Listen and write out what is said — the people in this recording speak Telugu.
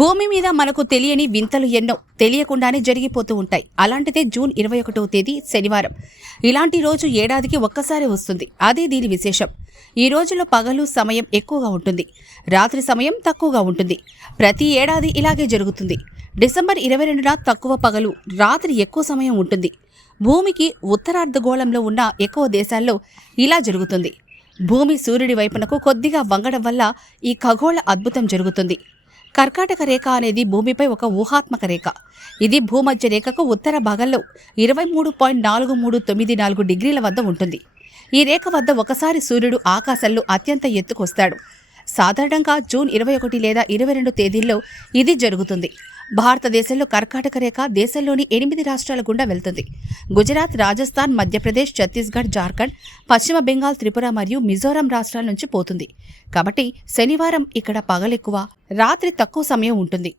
భూమి మీద మనకు తెలియని వింతలు ఎన్నో తెలియకుండానే జరిగిపోతూ ఉంటాయి. అలాంటిదే జూన్ 21వ తేదీ శనివారం. ఇలాంటి రోజు ఏడాదికి ఒక్కసారి వస్తుంది. అదే దీని విశేషం. ఈ రోజులో పగలు సమయం ఎక్కువగా ఉంటుంది, రాత్రి సమయం తక్కువగా ఉంటుంది. ప్రతి ఏడాది ఇలాగే జరుగుతుంది. డిసెంబర్ 22న తక్కువ పగలు, రాత్రి ఎక్కువ సమయం ఉంటుంది. భూమికి ఉత్తరార్ధగోళంలో ఉన్న ఎక్కువ దేశాల్లో ఇలా జరుగుతుంది. భూమి సూర్యుడి వైపునకు కొద్దిగా వంగడం వల్ల ఈ ఖగోళ అద్భుతం జరుగుతుంది. కర్కాటక రేఖ అనేది భూమిపై ఒక ఊహాత్మక రేఖ. ఇది భూమధ్య రేఖకు ఉత్తర భాగంలో 23.4394 డిగ్రీల వద్ద ఉంటుంది. ఈ రేఖ వద్ద ఒకసారి సూర్యుడు ఆకాశంలో అత్యంత ఎత్తుకొస్తాడు. సాధారణంగా జూన్ 21 లేదా 22 తేదీల్లో ఇది జరుగుతుంది. భారతదేశంలో కర్కాటక రేఖ దేశంలోని 8 రాష్ట్రాల గుండా వెళ్తుంది. గుజరాత్, రాజస్థాన్, మధ్యప్రదేశ్, ఛత్తీస్గఢ్, జార్ఖండ్, పశ్చిమ బెంగాల్, త్రిపుర మరియు మిజోరాం రాష్ట్రాల నుంచి పోతుంది. కాబట్టి శనివారం ఇక్కడ పగలెక్కువ, రాత్రి తక్కువ సమయం ఉంటుంది.